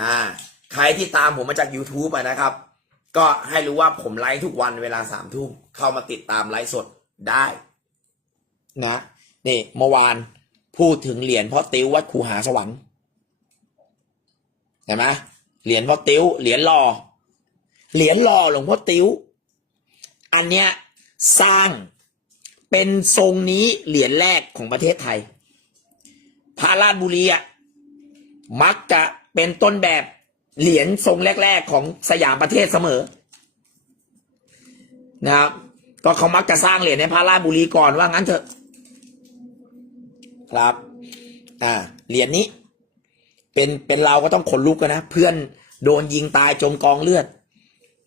อ่าใครที่ตามผมมาจาก YouTube อะนะครับ ก็ให้รู้ว่าผมไลฟ์ทุกวันเวลาสามทุ่มเข้ามาติดตามไลฟ์สดได้นะนี่เมื่อวานพูดถึงเหรียญพ่อติ้ววัดคูหาสวรรค์เห็นไหมเหรียญพ่อติ้วเหรียญรอเหรียญรอหลวงพ่อติ้ว อันเนี้ยสร้างเป็นทรงนี้เหรียญแรกของประเทศไทยพระราชบุรีอะมักจะ เป็นต้นแบบเหรียญทรงแรก ๆ ของสยามประเทศเสมอ นะครับก็เขามักจะสร้างเหรียญในพระราบุรีก่อนว่างั้นเถอะ ครับ อ่าเหรียญนี้ เป็นเป็นเราก็ต้องขนลุกกันนะ เพื่อนโดนยิงตายจมกองเลือด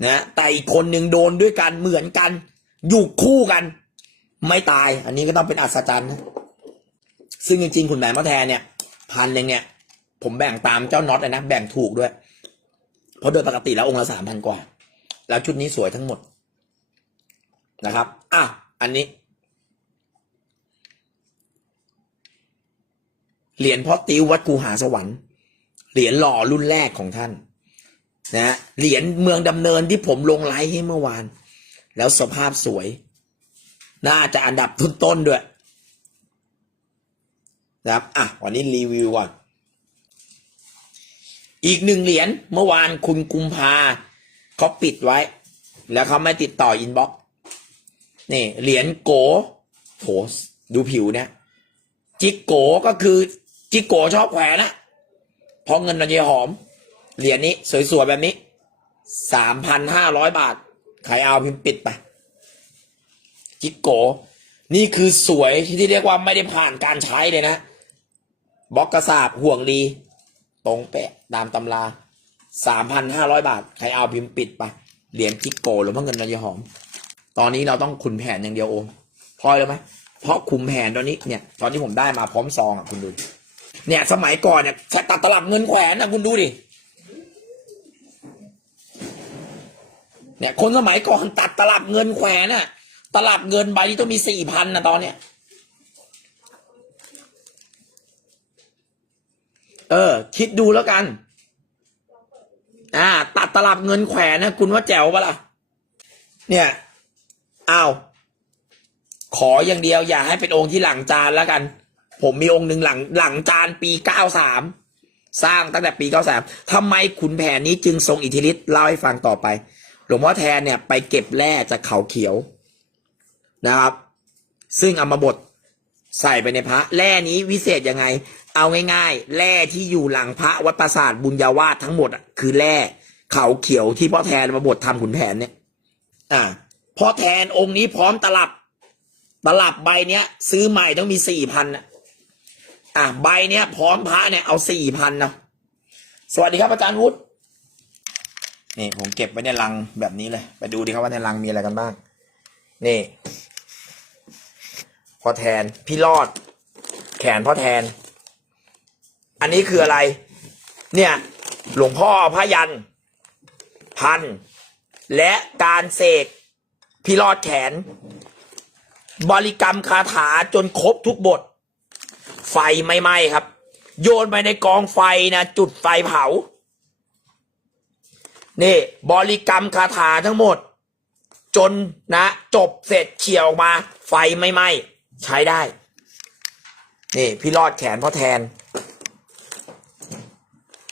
นะแต่อีกคนหนึ่งโดนด้วยกันเหมือนกัน อยู่คู่กัน ไม่ตาย อันนี้ก็ต้องเป็นอัศจรรย์นะซึ่งจริงๆ คุณแหวนมาแทนเนี่ย พันหนึ่งเนี่ย ผมแบ่งตามเจ้าน็อตเลยนะ แบ่งถูกด้วย เพราะโดยปกติแล้วองค์ละสามพันกว่า แล้วชุดนี้สวยทั้งหมดนะครับ อะ อันนี้ เหรียญพ่อติววัดกูหาสวรรค์ เหรียญหล่อรุ่นแรกของท่าน นะเหรียญเมืองดำเนินที่ผมลงไลฟ์ให้เมื่อวาน แล้วสภาพสวย น่าจะอันดับต้นๆด้วยนะครับ อะ วันนี้รีวิวก่อน อีกหนึ่งเหรียญเมื่อวานคุณกุมภาเขาปิดไว้ แล้วเขาไม่ติดต่ออินบ็อกซ์นี่เหรียญโกโหดูผิวเนี่ยจิกโกก็คือจิกโกชอบแขวนนะเพราะเงินนันเยหอม เหรียญนี้สวยๆแบบนี้สามพันห้าร้อยบาทใครเอาพิมพ์ปิดไปจิกโก นี่คือสวยที่เรียกว่าไม่ได้ผ่านการใช้เลยนะบล็อกกระสาบห่วงดี ตรงเป๊ะตามตำราสามพันห้าร้อยบาท ใครเอาพิมพ์ปิดไปเหรียญจิกโกหรือว่าเงินนันเยหอม ตอนนี้เราต้องขุนแผนอย่างเดียวโอมพลอยเลยไหมเพราะคุมแผนตอนนี้เนี่ย ตอนที่ผมได้มาพร้อมซองอะคุณดู เนี่ย สมัยก่อนเนี่ยใช้ตัดตลับเงินแขวนนะคุณดูดิเนี่ยคนสมัยก่อนตัดตลับเงินแขวนน่ะ ตลับเงินใบนี้ต้องมีสี่พันนะตอนเนี้ย เออ คิดดูแล้วกัน อ่า ตัดตลับเงินแขวนนะ คุณว่าแจ๋วปะล่ะ เนี่ยอ้าวขออย่างเดียวอย่าให้เป็นองค์ที่หลังจานแล้วกัน ผมมีองค์หนึ่งหลังหลังจานปีเก้าสามสร้างตั้งแต่ปีเก้าสามทำไมขุนแผนนี้จึงทรงอิทธิฤทธิ์เล่าให้ฟังต่อไป หลวงพ่อแทนเนี่ยไปเก็บแร่จากเขาเขียวนะครับ ซึ่งเอามาบด ใส่ไปในพระแร่นี้วิเศษยังไง เอาง่ายๆแร่ที่อยู่หลังพระวัดปราสาทบุญญาวาสทั้งหมดอะคือแร่เขาเขียวที่พ่อแทนมาบดทำขุนแผนเนี่ย อ่าพ่อแทนองค์นี้พร้อมตลับ ตลับใบเนี้ย ซื้อใหม่ต้องมีสี่พันนะอะใบเนี้ย พร้อมพระเนี่ยเอาสี่พันนะสวัสดีครับอาจารย์วุฒินี่ผมเก็บไว้ในลังแบบนี้เลย ไปดูดิครับว่าในลังมีอะไรกันบ้าง นี่ พ่อแทน พี่รอด แขนพ่อแทน อันนี้คืออะไร เนี่ย หลวงพ่อพระยัน พัน และการเสกพี่รอดแขน บริกรรมคาถาจนครบทุกบท ไฟไม่ไหม้ครับ โยนไปในกองไฟนะจุดไฟเผา นี่ บริกรรมคาถาทั้งหมด จนนะ จบเสร็จเฉียวออกมา ไฟไม่ไหม้ ใช้ได้ นี่ พี่รอดแขนพ่อแทน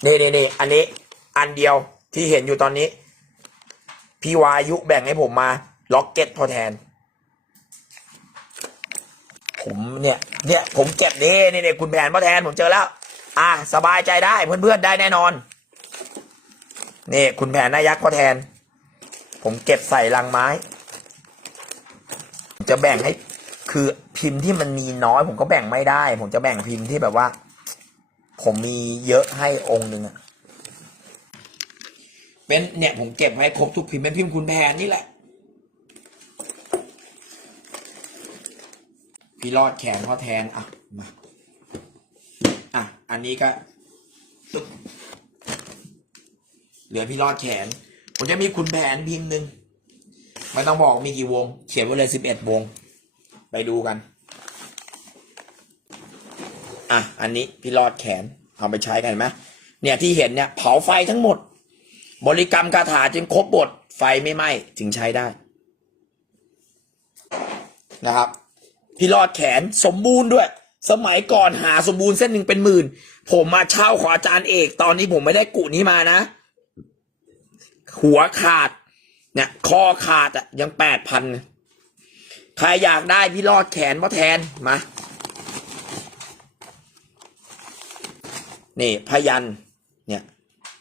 นี่นี่นี่อันนี้ อันเดียวที่เห็นอยู่ตอนนี้ พี่วายุแบ่งให้ผมมา ล็อกเก็ตพอแทน ผมเนี่ย เนี่ยผมเก็บนี่นี่นี่คุณแผนพอแทนผมเจอแล้ว อะสบายใจได้เพื่อนๆได้แน่นอน นี่ คุณแผนนายักษ์พอแทน ผมเก็บใส่ลังไม้ จะแบ่งให้คือ พิมพ์ที่มันมีน้อย ผมก็แบ่งไม่ได้ ผมจะแบ่งพิมพ์ที่แบบว่า ผมมีเยอะให้องค์หนึ่งอะเป็นเนี่ยผมเก็บไว้ครบทุกพิมพ์เป็นพิมพ์คุณแผนนี่แหละ พี่รอดแขนพ่อแทนอะมาอะอันนี้ก็เหลือพี่รอดแขน ผมจะมีคุณแผนพิมพ์หนึ่งไม่ต้องบอกมีกี่วง เขียนไว้เลยสิบเอ็ดวง ไปดูกัน อะอันนี้พี่รอดแขนเอาไปใช้กันไหมเนี่ยที่เห็นเนี่ยเผาไฟทั้งหมด บริกรรมคาถาจนครบบทไฟไม่ไหม้ถึงใช้ได้นะครับ พี่รอดแขนสมบูรณ์ด้วย สมัยก่อนหาสมบูรณ์เส้นหนึ่งเป็นหมื่น ผมมาเช่าขออาจารย์เอก ตอนนี้ผมไม่ได้กุนี้มานะ หัวขาดเนี่ยคอขาดอะยังแปดพันใครอยากได้พี่รอดแขนมาแทนมา นี่พยันเนี่ย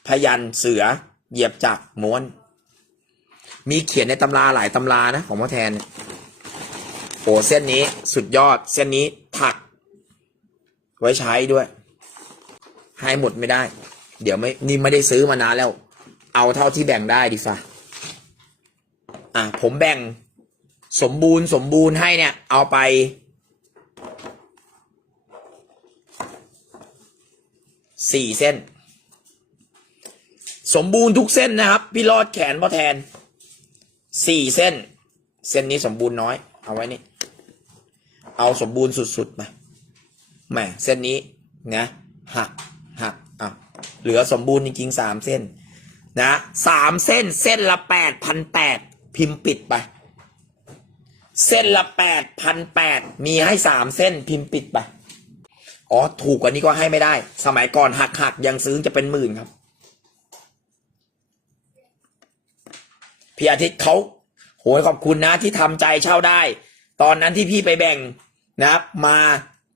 พยันเสือเหยียบจักรม้วน มีเขียนในตำราหลายตำรานะของพ่อแทนโอ้เส้นนี้สุดยอดเส้นนี้ถัก ไว้ใช้ด้วย ให้หมดไม่ได้ เดี๋ยวไม่นี่ไม่ได้ซื้อมานานแล้ว เอาเท่าที่แบ่งได้ดีฟ่ะอะผมแบ่งสมบูรณ์สมบูรณ์ให้เนี่ย เอาไป สี่เส้น สมบูรณ์ทุกเส้นนะครับ พี่รอดแขนพ่อแทนสี่เส้น เส้นนี้สมบูรณ์น้อย เอาไว้นี่ เอาสมบูรณ์สุดๆมาแหมเส้นนี้นะหักหักอะเหลือสมบูรณ์จริงๆสามเส้น นะสามเส้นเส้นละแปดพันแปดพิมพ์ปิดไป เส้นละแปดพันแปดมีให้สามเส้นพิมพ์ปิดไป อ๋อ ถูกกว่านี้ก็ให้ไม่ได้ สมัยก่อนหักหักยังซื้อจะเป็นหมื่นครับ พี่อาทิตย์เขาโหยขอบคุณนะที่ทำใจเช่าได้ ตอนนั้นที่พี่ไปแบ่งนะครับ มา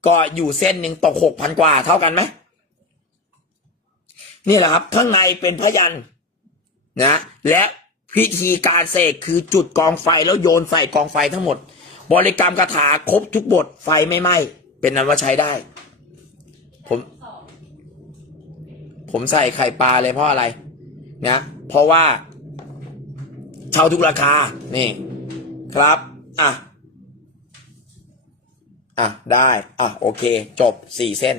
ก็อยู่เส้นหนึ่งตกหกพันกว่าเท่ากันไหมนี่แหละครับข้างในเป็นพยันนะ และพิธีการเสกคือจุดกองไฟแล้วโยนใส่กองไฟทั้งหมด บริกรรมคาถาครบทุกบทไฟไม่ไหม้เป็นนั้นว่าใช้ได้ ผม ผมใส่ไข่ปลาเลยเพราะอะไรนะเพราะว่าเช่าทุกราคา นี่ ครับ อะ อะ ได้ อะ โอเค จบสี่เส้น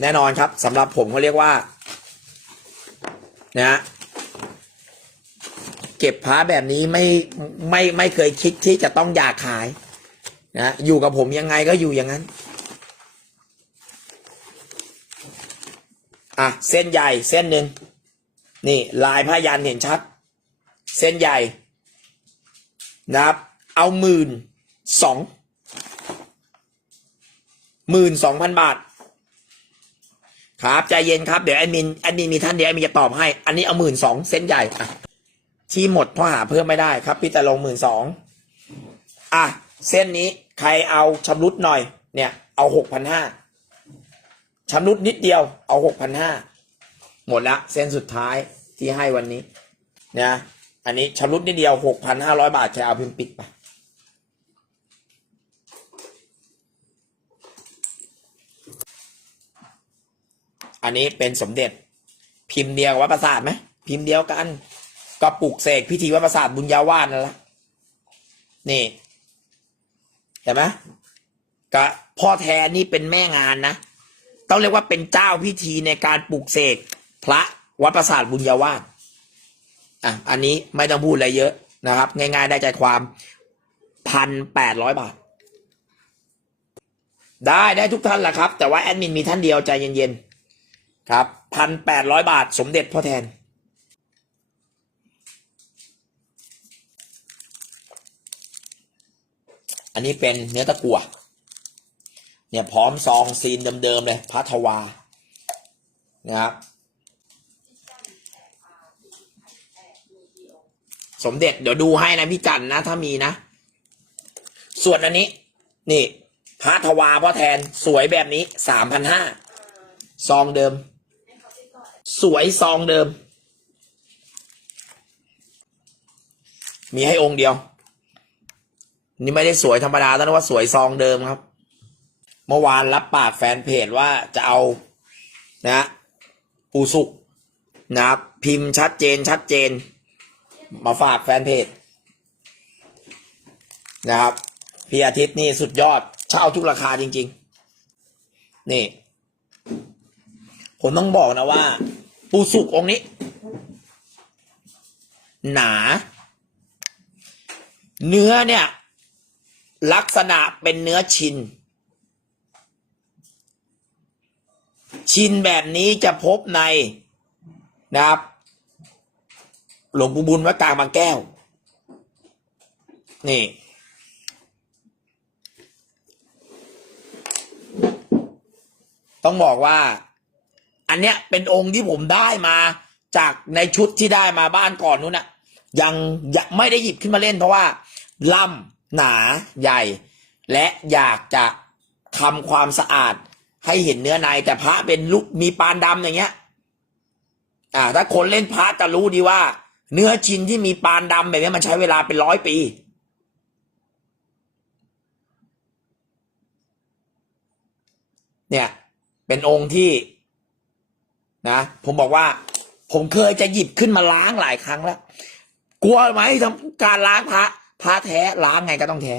แน่นอนครับสำหรับผมเขาเรียกว่า นะเก็บพระแบบนี้ไม่ไม่ไม่เคยคิดที่จะต้องอยากขายนะอยู่กับผมยังไงก็อยู่อย่างนั้น อะเส้นใหญ่เส้นหนึ่งนี่ลายพยันเห็นชัด เส้นใหญ่นะครับ เอาหมื่นสองหมื่นสองพันบาท ครับใจเย็นครับเดี๋ยวแอดมินแอดมินมีท่านเดียวแอดมินจะตอบให้ อันนี้เอาหมื่นสองเส้นใหญ่อะที่หมดเพราะหาเพิ่มไม่ได้ครับ พี่แต่ลงหมื่นสองอะเส้นนี้ใครเอาชำรุดหน่อย เนี่ย เอาหกพันห้า ชำรุดนิดเดียวเอาหกพันห้าหมดละเส้นสุดท้ายที่ให้วันนี้นะอันนี้ชำรุดนิดเดียวหกพันห้าร้อยบาทใครเอาพิมพ์ปิดไปอันนี้เป็นสมเด็จพิมพ์เดียววัดประสาทไหมพิมพ์เดียวกันก็ปลูกเสกพิธีวัดประสาทบุญญาวาสนั่นละนี่เห็นไหมก็พ่อแทนนี่เป็นแม่งานนะ ต้องเรียกว่าเป็นเจ้าพิธีในการปลูกเสกพระวัดประสาทบุญญาวาสอะอันนี้ไม่ต้องพูดอะไรเยอะนะครับ ง่าย ๆ ได้ใจความพันแปดร้อยบาท ได้ได้ทุกท่านแหละครับ แต่ว่าแอดมินมีท่านเดียวใจเย็นๆครับพันแปดร้อยบาท สมเด็จพ่อแทนอันนี้เป็นเนื้อตะกั่ว เนี่ยพร้อมซองซีนเดิมๆเลยพัทวานะครับสมเด็จเดี๋ยวดูให้นะพี่จันนะ ถ้ามีนะ ส่วนอันนี้ นี่พระทวาพ่อแทนสวยแบบนี้สามพันห้าซองเดิม สวยซองเดิม มีให้องค์เดียว นี่ไม่ได้สวยธรรมดาแต่ว่าสวยซองเดิมครับ เมื่อวานรับปากแฟนเพจว่าจะเอานะปูสุกนะครับพิมพ์ชัดเจนชัดเจน มาฝากแฟนเพจนะครับพี่อาทิตย์นี่สุดยอดเช่าทุกราคาจริง ๆ นี่ ผมต้องบอกนะว่า ปูสุกองนี้ หนา เนื้อเนี่ย ลักษณะเป็นเนื้อชิน ชินแบบนี้จะพบในนะครับ หลวงปู่บุญวัดกลางบางแก้ว นี่ ต้องบอกว่า อันเนี้ยเป็นองค์ที่ผมได้มาจากในชุดที่ได้มาบ้านก่อนนู้นนะยังยังไม่ได้หยิบขึ้นมาเล่นเพราะว่าล่ำหนาใหญ่ และอยากจะทำความสะอาด ให้เห็นเนื้อในแต่พระเป็นลูกมีปานดำอย่างเงี้ย อ่า ถ้าคนเล่นพระจะรู้ดีว่า เนื้อชิ้นที่มีปานดำแบบนี้มันใช้เวลาเป็นร้อยปี เนี่ย เป็นองค์ที่ นะ ผมบอกว่า ผมเคยจะหยิบขึ้นมาล้างหลายครั้งแล้ว กลัวไหมทำการล้างพระพระแท้ล้างไงก็ต้องแท้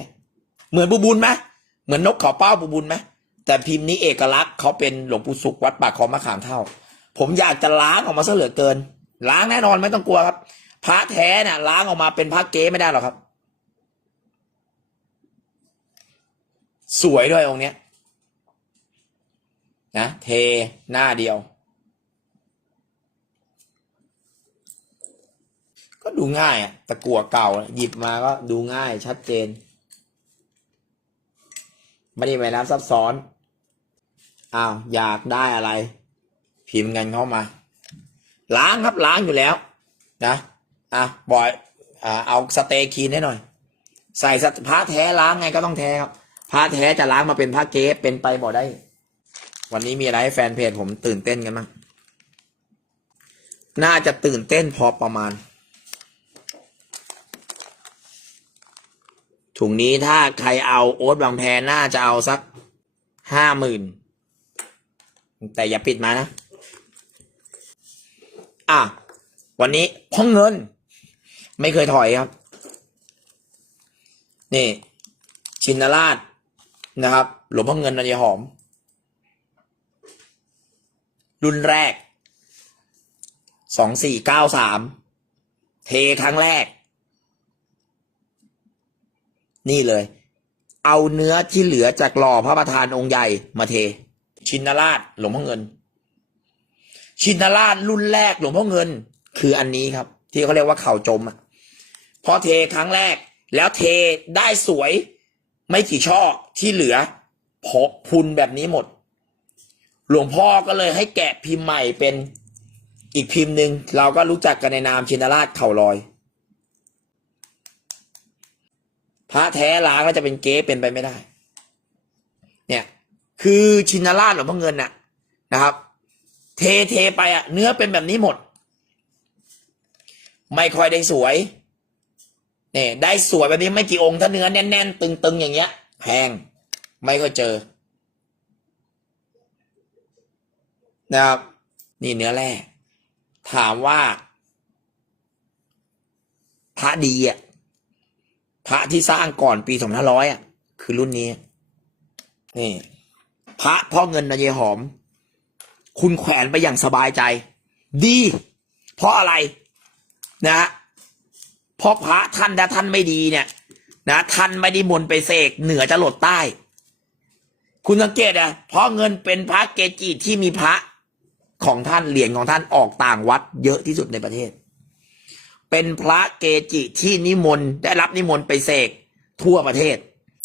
เหมือนบูบุญไหมเหมือนนกเขาเป้าบูบุญไหม แต่พิมพ์นี้เอกลักษณ์เขาเป็นหลวงปู่สุขวัดปากคลองมะขามเท่า ผมอยากจะล้างออกมาซะเหลือเกิน ล้างแน่นอนไม่ต้องกลัวครับ พระแท้เนี่ยล้างออกมาเป็นพระเก๊ไม่ได้หรอกครับ สวยด้วยองค์เนี้ยนะเทหน้าเดียว ก็ดูง่ายอะตะกั่วเก่า หยิบมาก็ดูง่ายชัดเจนไม่ได้ไปน้ำซับซ้อน อ้าวอยากได้อะไร พิมพ์กันเข้ามา ล้างครับล้างอยู่แล้ว นะอะบอยอ่าเอาสเตย์คีนให้หน่อย ใส่สผ้าแท้ล้างไงก็ต้องแท้ครับผ้าแท้จะล้างมาเป็นผ้าเก๊เป็นไปบ่ได้ วันนี้มีอะไรให้แฟนเพจผมตื่นเต้นกันมั้งน่าจะตื่นเต้นพอประมาณ ถุงนี้ถ้าใครเอาโอ๊ตบางแพน่าจะเอาสักห้าหมื่น แต่อย่าปิดมานะ อะ วันนี้พ่องเงิน ไม่เคยถอยครับ นี่ ชินราชนะครับ หลวงพ่อเงินนันยหอม รุ่นแรก สองสี่เก้าสาม เทครั้งแรก นี่เลย เอาเนื้อที่เหลือจากหล่อพระประธานองค์ใหญ่มาเท ชินราชหลวงพ่อเงิน ชินราชรุ่นแรกหลวงพ่อเงิน คืออันนี้ครับ ที่เขาเรียกว่าเข่าจมอะพอเทครั้งแรก แล้วเทได้สวย ไม่กี่ช่อที่เหลือพอพุนแบบนี้หมด หลวงพ่อก็เลยให้แกะพิมพ์ใหม่เป็นอีกพิมพ์หนึ่งเราก็รู้จักกันในนามชินราชเข่าลอยพระแท้ล้างแล้วจะเป็นเก๊เป็นไปไม่ได้ เนี่ย คือชินราชหลวงพ่อเงินน่ะนะครับ เทเทไปอะ เนื้อเป็นแบบนี้หมด ไม่ค่อยได้สวยเนี่ยได้สวยแบบนี้ไม่กี่องค์ถ้าเนื้อแน่นๆตึงๆ อย่างเงี้ยแพงไม่ค่อยเจอนะครับ นี่เนื้อแร่ถามว่าพระดีอะพระที่สร้างก่อนปีสองพันร้อยอะ คือรุ่นนี้ นี่ พระพ่อเงินนะเยหอม คุณแขวนไปอย่างสบายใจ ดี เพราะอะไรนะเพราะพระท่านถ้าท่านไม่ดีเนี่ยนะท่านไม่ได้มนไปเสกเหนือจะหลดใต้ คุณสังเกตอะเพราะเงินเป็นพระเกจิที่มีพระของท่านเหรียญของท่านออกต่างวัด เยอะที่สุดในประเทศ เป็นพระเกจิที่นิมนต์ได้รับนิมนต์ไปเสกทั่วประเทศ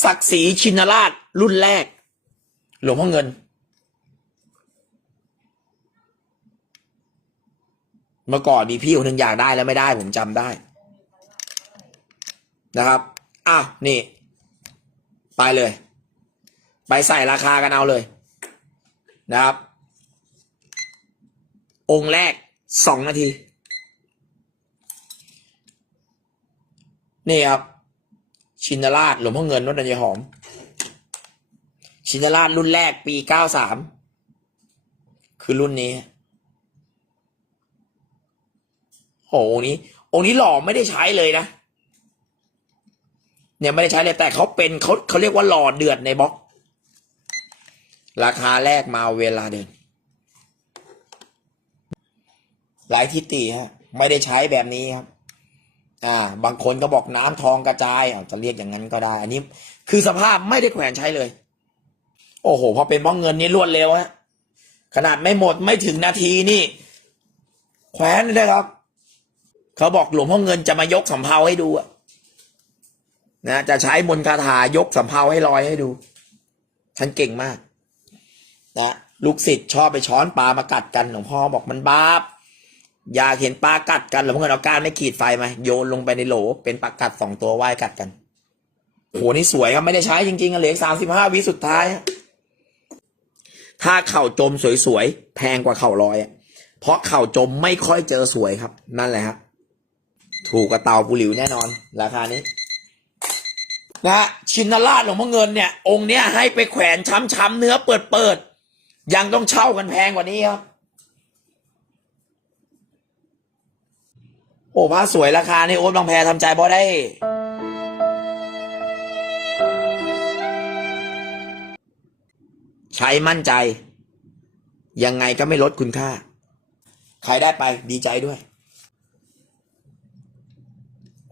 ศักดิ์ศรีชินราชรุ่นแรก หลวงพ่อเงิน เมื่อก่อนมีพี่คนหนึ่งอยากได้แล้วไม่ได้ ผมจำได้ นะครับอะนี่ ไปเลย ไปใส่ราคากันเอาเลย นะครับ องค์แรกสองนาที นี่ครับ ชินราชหลวงพ่อเงินวัดนันยหอม ชินราชรุ่นแรกปีเก้าสามคือรุ่นนี้โหองค์นี้ องค์นี้หล่อไม่ได้ใช้เลยนะ เนี่ยไม่ได้ใช้เลยแต่เขาเป็นเขาเขาเรียกว่าหล่อเดือดในบล็อก ราคาแรกมาเวลาเดินหลายทิฏฐิฮะ ไม่ได้ใช้แบบนี้ครับ อ่า บางคนก็บอกน้ำทองกระจายอาจะเรียกอย่างนั้นก็ได้ อันนี้ คือสภาพไม่ได้แขวนใช้เลย โอ้โห พอเป็นบ้องเงินนี่รวดเร็วฮะขนาดไม่หมดไม่ถึงนาทีนี่ แขวนเลยครับ เขาบอกหลวงพ่อเงินจะมายกสำเภาให้ดูนะจะใช้มนต์คาถายกสำเภาให้ลอยให้ดูท่านเก่งมากนะลูกศิษย์ชอบไปช้อนปลามากัดกันหลวงพ่อบอกมันบาปอยากเห็นปลากัดกันหลวงพ่อเงินเอาก้านไม่ขีดไฟมาโยนลงไปในโหล เป็นปลากัดสองตัวว่ายกัดกันโหนี่สวยครับไม่ได้ใช้จริงๆอะเหลือสามสิบห้าวิสุดท้ายอ ถ้าเข่าจมสวยๆ แพงกว่าเข่าลอยอะ เพราะเข่าจมไม่ค่อยเจอสวยครับ นั่นแหละครับ ถูกกับเตาปูหลิวแน่นอน ราคานี้ นะ ชินราชหลวงพ่อเงินเนี่ย องค์เนี้ยให้ไปแขวนช้ำๆเนื้อเปิดเปิดๆยังต้องเช่ากันแพงกว่านี้ครับ โอ้พระสวยราคานี่โอ๊ตบางแพทำใจพอได้ ใช้มั่นใจ ยังไงก็ไม่ลดคุณค่า ใครได้ไปดีใจด้วย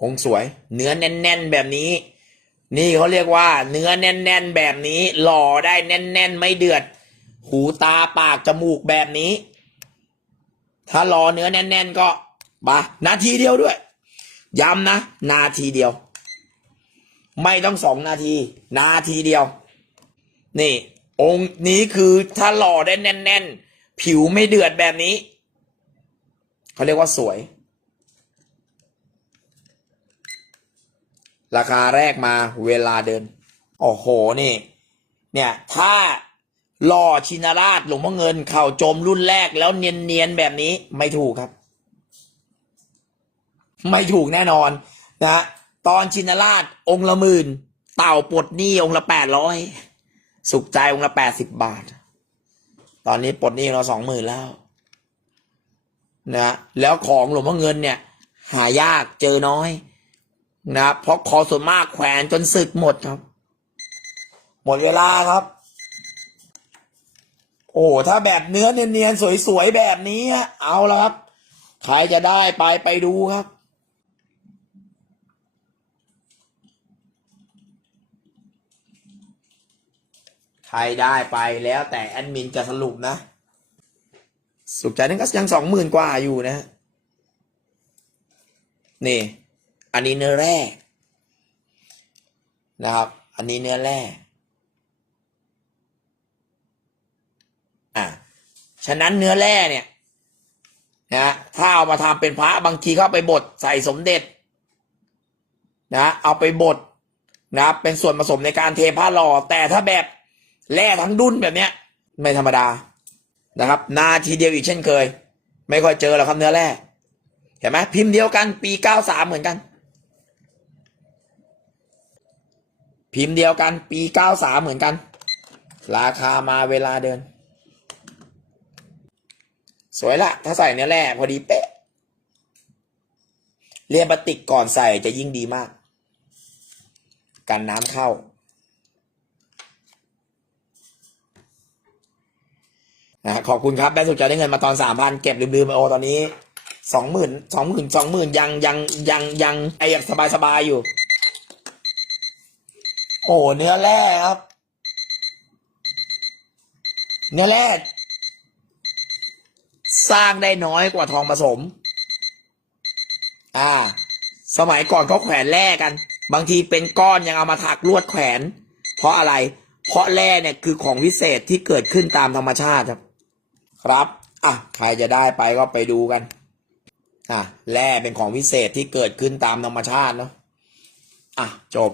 องค์สวย เนื้อแน่น ๆ แบบนี้ นี่เขาเรียกว่า เนื้อแน่น ๆ แบบนี้ หล่อได้แน่น ๆ ไม่เดือด หูตาปากจมูกแบบนี้ ถ้ารอเนื้อแน่น ๆ ก็บานาทีเดียวด้วย ย้ำนะ นาทีเดียว ไม่ต้องสองนาที นาทีเดียว นี่ องค์นี้คือถ้าหล่อได้แน่น ๆ ผิวไม่เดือดแบบนี้ เขาเรียกว่าสวย ราคาแรกมาเวลาเดิน โอ้โหนี่ เนี่ย ถ้าหล่อชินราชหลวงพ่อเงิน เข่าจมรุ่นแรกแล้วเนียน ๆ แบบนี้ไม่ถูกครับ ไม่ถูกแน่นอนนะตอนชินราชองค์ละหมื่น เต่าปลดหนี้องค์ละแปดร้อย สุขใจองค์ละแปดสิบบาท ตอนนี้ปลดหนี้เราสองหมื่นแล้วนะแล้วของหลวงพ่อเงินเนี่ย หายากเจอน้อยนะเพราะคอส่วนมากแขวนจนสึกหมดครับ หมดเวลาครับ โอ้ถ้าแบบเนื้อเนียนๆสวยๆแบบนี้เอาละครับใครจะได้ไปไปดูครับ ใครได้ไปแล้วแต่แอดมินจะสรุปนะ สุขใจนั่นก็ยังสองหมื่นกว่าอยู่นะ นี่ อันนี้เนื้อแร่นะครับ อันนี้เนื้อแร่อะฉะนั้นเนื้อแร่เนี่ยนะถ้าเอามาทำเป็นพระบางทีก็เอาไปบดใส่สมเด็จนะเอาไปบดนะครับเป็นส่วนผสมในการเทผ้าหล่อแต่ถ้าแบบ แร่ทั้งดุนแบบเนี้ย ไม่ธรรมดานะครับ นาทีเดียวอีกเช่นเคย ไม่ค่อยเจอหรอกครับเนื้อแร่เห็นไหมพิมพ์เดียวกัน ปีเก้าสามเหมือนกัน พิมพ์เดียวกัน ปีเก้าสามเหมือนกัน ราคามาเวลาเดิน สวยละถ้าใส่เนื้อแร่พอดีเป๊ะเรียนปฏิกก่อนใส่จะยิ่งดีมาก กันน้ำเข้า นะขอบคุณครับได้สุดใจได้เงินมาตอนสามพันเก็บลืมๆไปโอตอนนี้สองหมื่นสองหมื่นสองหมื่นยังยังยังยังไอแบบสบายสบายอยู่ โอ้เนื้อแร่ครับ เนื้อแร่สร้างได้น้อยกว่าทองผสม อ่า สมัยก่อนเขาแขวนแร่กัน บางทีเป็นก้อนยังเอามาถักลวดแขวน เพราะอะไร เพราะแร่เนี่ยคือของวิเศษที่เกิดขึ้นตามธรรมชาติครับ ครับ อะ ใครจะได้ไปก็ไปดูกัน อะ แร่เป็นของวิเศษที่เกิดขึ้นตามธรรมชาติเนาะ อะ จบ